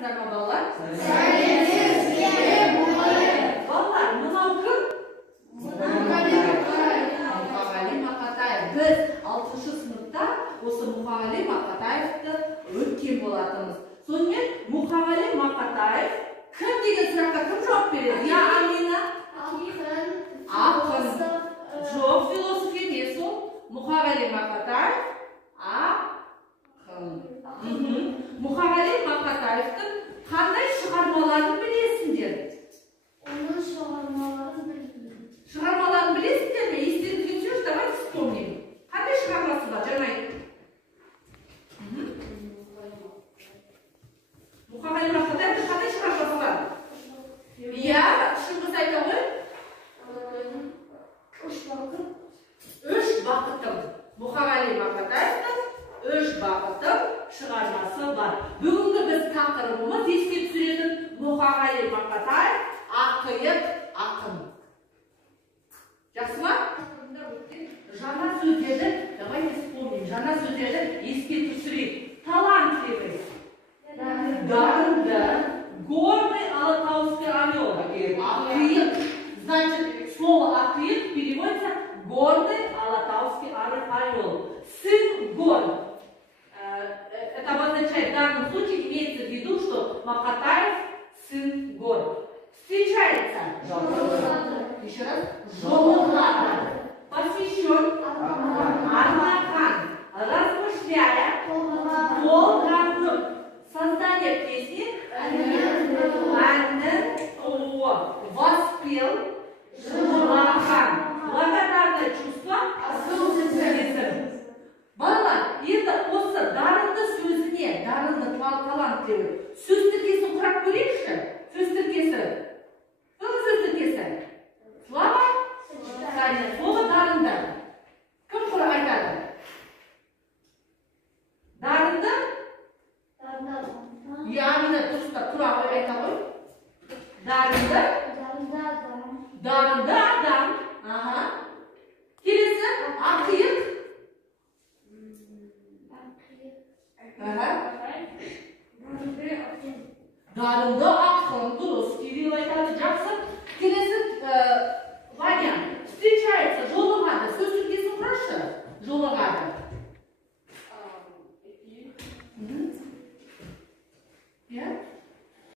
саламатсыздар ма балалар? Балалар, мынау кім? Мұқағали Мақатаев. Біз 6-шы сыныпта осы Мұқағали Мақатаевты өткен болатынбыз. Сонымен Мұқағали Мақатаев кім деген сұраққа кім жауап береді? Я, Амина? Ақын. Жоқ, философ емес ол. Мұқағали Мақатаев ақын. Мұқағали Мақатаевтың қандай шығармаларын білесіңдер? Оның шығармаларын білмеймін. Шығармаларын білесіңдер ме? Естен сөз, давайте вспомним. Қандай шығармасы бар? Жаңа айттым. Мұқағали Мақатаевтың қандай шығармасы бар? Иә, шыңғыс айта ғой. Үш бақытым. Мұқағали Мақатаевтың үш бақытым шығармасы бар. Бүгінгі біз тақырыбымыз еске түсіретін Мұқағали Мақатаев ақиық ақын. Жақсы ма? Жаңа сөздерді, давайте вспомним, жаңа сөздерді еске түсірейік. Талантливый, дарынды, горный алатауский орел. Ақиық. Значит, слово ақиық переводится горный алатауский орел. Сын гор. Это обозначает, в данном случае имеется в виду, что Мақатаев сын гор. Встречается еще раз Жолохадан, посвящен Арнахан, размышляя полгода создания песни воспел Жолохан. Благодарное чувство балалар, енді осы дарынды сөзіне, дарынды талантливый сөз тіркесін құрап көрейікші. Сөз тіркесі. Кім сөз тіркесі? Слава? Слово дарынды. Кім құрап айтады? Дарынды? Яғни дұрыстап тұра ғой айта ғой. Дарынды? Дарынды адам. Келесі ақиық. Darında